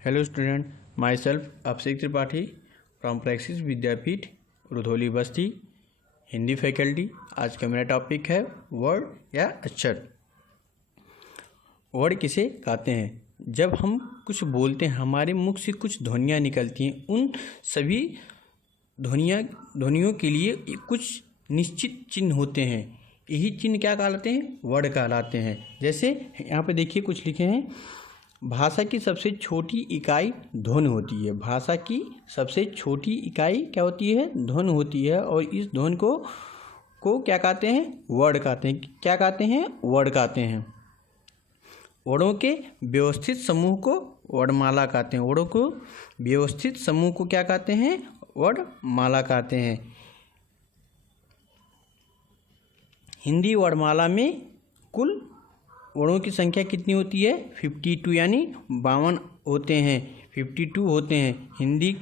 Hello student, myself Abhishek Tripathi from Praxis Vidyapeeth Rudhauli Basti, Hindi faculty. आज का मेरा टॉपिक है वर्ड या अक्षर। वर्ड किसे कहते हैं? जब हम कुछ बोलते हैं, हमारे मुख से कुछ ध्वनियाँ निकलती हैं। उन सभी ध्वनियों के लिए कुछ निश्चित चिन्ह होते हैं। यही चिन्ह क्या कहलाते हैं? वर्ड कहलाते हैं। जैसे यहाँ पे देखिए कुछ लिखे हैं। भाषा की सबसे छोटी इकाई ध्वनि होती है। भाषा की सबसे छोटी इकाई क्या होती है? ध्वनि होती है। और इस ध्वनि को क्या कहते हैं? वर्ड कहते हैं। क्या कहते हैं? वर्ड कहते हैं। वर्डों के व्यवस्थित समूह को वर्णमाला कहते हैं। वर्डों को व्यवस्थित समूह को क्या कहते हैं? वर्णमाला कहते हैं। हिंदी वर्णमाला में कुल वर्णों की संख्या कितनी होती है? 52 यानी 52 होते हैं। 52 होते हैं। हिंदी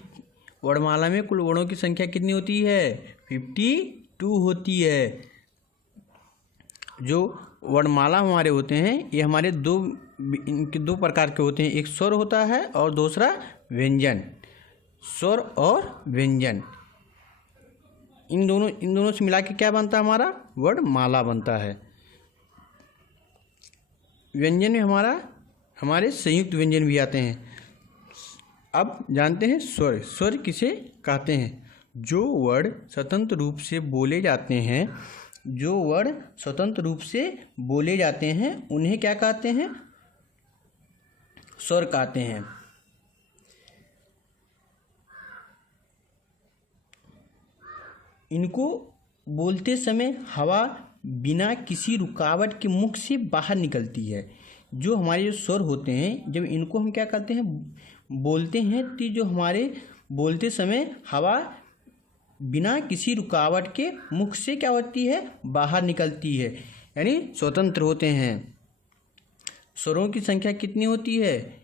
वर्णमाला में कुल वर्णों की संख्या कितनी होती है? 52 होती है। जो वर्णमाला हमारे होते हैं ये हमारे इनके दो प्रकार के होते हैं। एक स्वर होता है और दूसरा व्यंजन। स्वर और व्यंजन इन दोनों से मिला के क्या बनता है? हमारा वर्णमाला बनता है। व्यंजन में हमारे संयुक्त व्यंजन भी आते हैं। अब जानते हैं स्वर। स्वर किसे कहते हैं? जो वर्ड स्वतंत्र रूप से बोले जाते हैं, उन्हें क्या कहते हैं? स्वर कहते हैं। इनको बोलते समय हवा बिना किसी रुकावट के मुख से बाहर निकलती है। जो हमारे जो स्वर होते हैं, जब इनको हम क्या करते हैं? बोलते हैं, तो जो हमारे बोलते समय हवा बिना किसी रुकावट के मुख से क्या होती है? बाहर निकलती है, यानी स्वतंत्र होते हैं। स्वरों की संख्या कितनी होती है?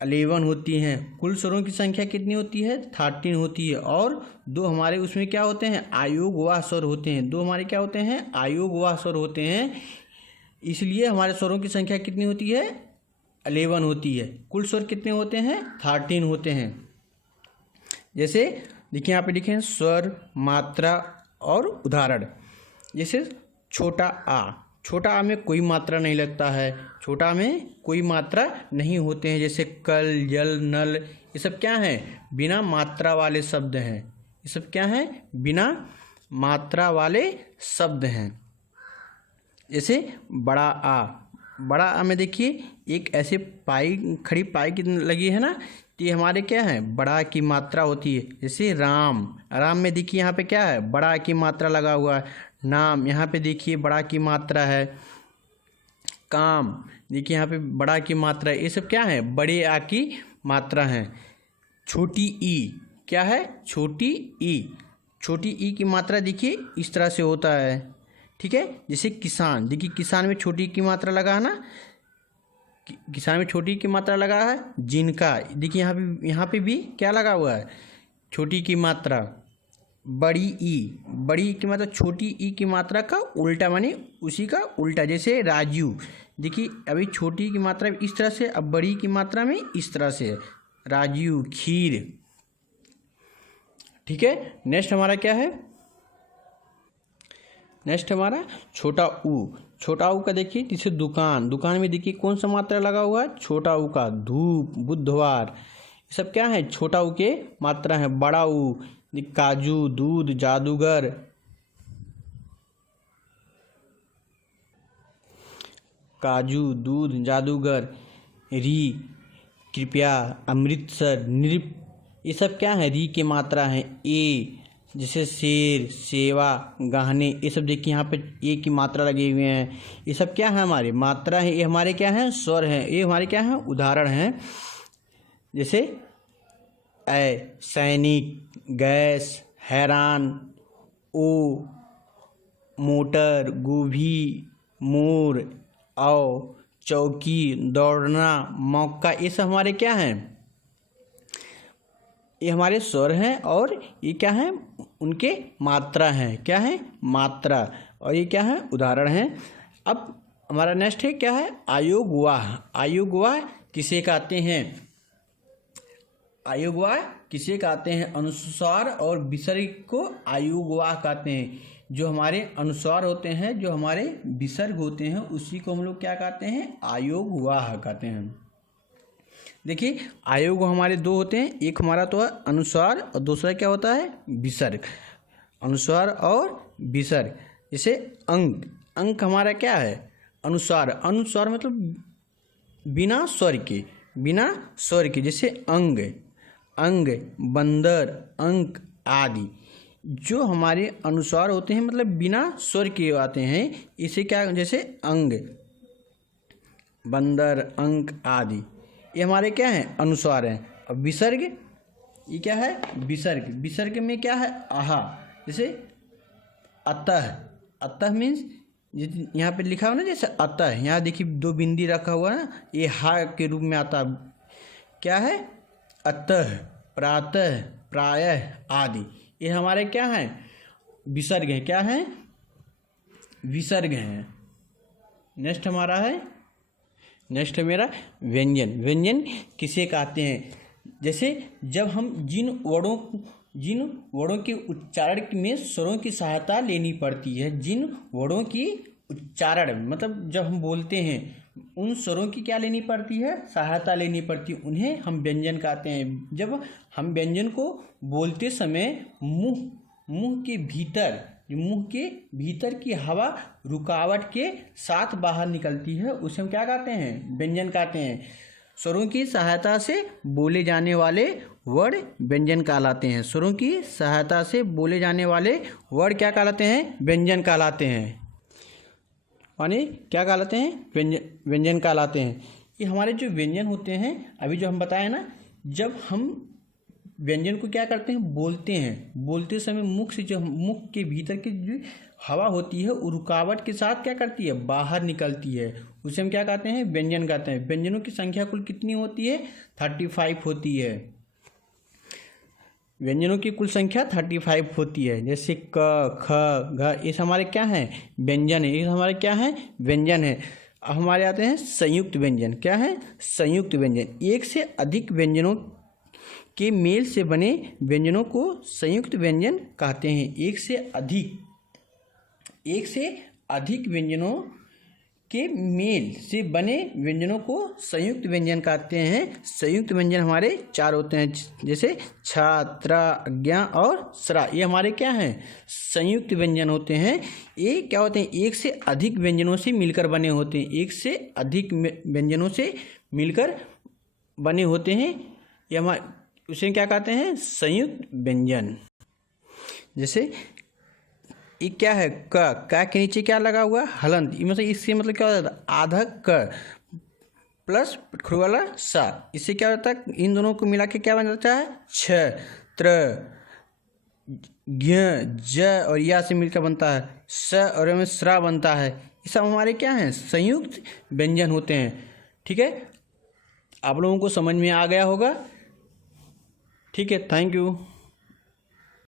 11 होती हैं। कुल स्वरों की संख्या कितनी होती है? 13 होती है। और दो हमारे उसमें क्या होते हैं? आयोगवाह स्वर होते हैं। दो हमारे क्या होते हैं? आयोगवाह स्वर होते हैं। इसलिए हमारे स्वरों की संख्या कितनी होती है? 11 होती है। कुल स्वर कितने होते हैं? 13 होते हैं। जैसे देखिए यहाँ पे लिखे हैं स्वर, मात्रा और उदाहरण। जैसे छोटा आ। छोटा आ में कोई मात्रा नहीं लगता है। छोटा में कोई मात्रा नहीं होते हैं। जैसे कल, जल, नल, ये सब क्या हैं? बिना मात्रा वाले शब्द हैं। ये सब क्या हैं? बिना मात्रा वाले शब्द हैं। जैसे बड़ा आ। बड़ा आ में देखिए एक ऐसे खड़ी पाई की लगी है ना, तो ये हमारे क्या है? बड़ा की मात्रा होती है। जैसे राम। राम में देखिए यहाँ पे क्या है? बड़ा की मात्रा लगा हुआ है। नाम, यहाँ पे देखिए बड़ा की मात्रा है। काम, देखिए यहाँ पे बड़ा की मात्रा है। ये सब क्या है? बड़े आ की मात्रा है। छोटी ई क्या है? छोटी ई। छोटी ई की मात्रा देखिए इस तरह से होता है। ठीक है। जैसे किसान, देखिए किसान में छोटी की मात्रा लगा है ना, किसान में छोटी की मात्रा लगा है। जिनका, देखिए यहाँ पे भी क्या लगा हुआ है? छोटी की मात्रा। बड़ी ई, बड़ी की मात्रा छोटी ई की मात्रा का उल्टा, माने उसी का उल्टा। जैसे राजू, देखिए अभी छोटी की मात्रा इस तरह से, अब बड़ी की मात्रा में इस तरह से। राजू, खीर। ठीक है। नेक्स्ट हमारा क्या है? नेक्स्ट हमारा छोटा ऊ। छोटा ऊ का देखिए जैसे दुकान। दुकान में देखिए कौन सा मात्रा लगा हुआ है? छोटा ऊ का। धूप, बुधवार, ये सब क्या है? छोटा ऊ के मात्रा है। बड़ा ऊ, काजू, दूध, जादूगर। काजू, दूध, जादूगर। री, कृपया, अमृतसर, नृप, ये सब क्या है? री की मात्रा है। ए, जैसे शेर, सेवा, गहने, ये सब देखिए यहाँ पे ए की मात्रा लगे हुए हैं। ये सब क्या है? हमारे मात्रा है। ये हमारे क्या है? स्वर हैं। ये हमारे क्या है? उदाहरण हैं। जैसे सैनिक, गैस, हैरान, ओ, मोटर, गोभी, मोर, औ, चौकी, दौड़ना, मौका, ये सब हमारे क्या हैं? ये हमारे स्वर हैं। और ये क्या हैं? उनके मात्रा हैं। क्या है? मात्रा। और ये क्या है? उदाहरण हैं। अब हमारा नेक्स्ट है क्या है? आयोगवाह। आयोगवाह किसे कहते हैं? आयुगवाह किसे कहते हैं? अनुस्वार और विसर्ग को आयुगवाह कहते हैं। जो हमारे अनुस्वार होते हैं, जो हमारे विसर्ग होते हैं, उसी को हम लोग क्या कहते हैं? आयुगवाह कहते हैं। देखिए आयोग हमारे दो होते हैं, एक हमारा तो है अनुस्वार और दूसरा क्या होता है? विसर्ग। अनुस्वार और विसर्ग। जैसे अंक, अंक हमारा क्या है? अनुस्वार। अनुस्वार मतलब बिना स्वर के, बिना स्वर के। जैसे अंग, अंग, बंदर, अंक आदि। जो हमारे अनुस्वार होते हैं मतलब बिना स्वर के आते हैं, इसे क्या, जैसे अंग, बंदर, अंक आदि, ये हमारे क्या हैं? अनुस्वार हैं। और विसर्ग, ये क्या है? विसर्ग। विसर्ग में क्या है? आहा। जैसे अतः, अतः मीन्स यहाँ पे लिखा हुआ ना, जैसे अतः, यहाँ देखिए दो बिंदी रखा हुआ है, ये हा के रूप में आता। क्या है? अतः, प्रातः, प्रायः आदि, ये हमारे क्या हैं? विसर्ग हैं। क्या हैं? विसर्ग हैं। नेक्स्ट हमारा है, नेक्स्ट है मेरा व्यंजन। व्यंजन किसे कहते हैं? जैसे जब हम जिन वर्णों के उच्चारण में स्वरों की सहायता लेनी पड़ती है, जिन वर्णों की उच्चारण मतलब जब हम बोलते हैं उन स्वरों की क्या लेनी पड़ती है? सहायता लेनी पड़ती है, उन्हें हम व्यंजन कहते हैं। जब हम व्यंजन को बोलते समय मुंह के भीतर की हवा रुकावट के साथ बाहर निकलती है, उसे हम क्या कहते हैं? व्यंजन कहते हैं। स्वरों की सहायता से बोले जाने वाले वर्ड व्यंजन कहलाते हैं। स्वरों की सहायता से बोले जाने वाले वर्ड क्या कहलाते हैं? व्यंजन कहलाते हैं। माने क्या कहलाते हैं? व्यंजन कहलाते हैं। ये हमारे जो व्यंजन होते हैं, अभी जो हम बताए ना, जब हम व्यंजन को क्या करते हैं? बोलते हैं। बोलते समय मुख से, जो मुख के भीतर की जो हवा होती है वो रुकावट के साथ क्या करती है? बाहर निकलती है, उसे हम क्या कहते हैं? व्यंजन कहते हैं। व्यंजनों की संख्या कुल कितनी होती है? 35 होती है। व्यंजनों की कुल संख्या 35 होती है। जैसे क, ख, घ, ये हमारे क्या हैं? व्यंजन है। ये हमारे क्या हैं? व्यंजन है। अब हमारे आते हैं संयुक्त व्यंजन। क्या है? संयुक्त व्यंजन। एक से अधिक व्यंजनों के मेल से बने व्यंजनों को संयुक्त व्यंजन कहते हैं। एक से अधिक व्यंजनों के मेल से बने व्यंजनों को संयुक्त व्यंजन कहते हैं। संयुक्त व्यंजन हमारे 4 होते हैं, जैसे छ, त्र, ज्ञ और स्रा। ये हमारे क्या हैं? संयुक्त व्यंजन होते हैं। ये क्या होते हैं? एक से अधिक व्यंजनों से मिलकर बने होते हैं। एक से अधिक व्यंजनों से मिलकर बने होते हैं। ये हमारे उसे क्या कहते हैं? संयुक्त व्यंजन। जैसे ये क्या है? क के नीचे क्या लगा हुआ? हलंत। मतलब इससे मतलब क्या होता है? आधा क प्लस खुर वाला सा, इससे क्या होता है? इन दोनों को मिला के क्या बन जाता है? छ, त्र, ज्ञ, ज और या से मिलकर बनता है स और में स्रा बनता है। ये सब हमारे क्या हैं? संयुक्त व्यंजन होते हैं। ठीक है, आप लोगों को समझ में आ गया होगा। ठीक है, थैंक यू।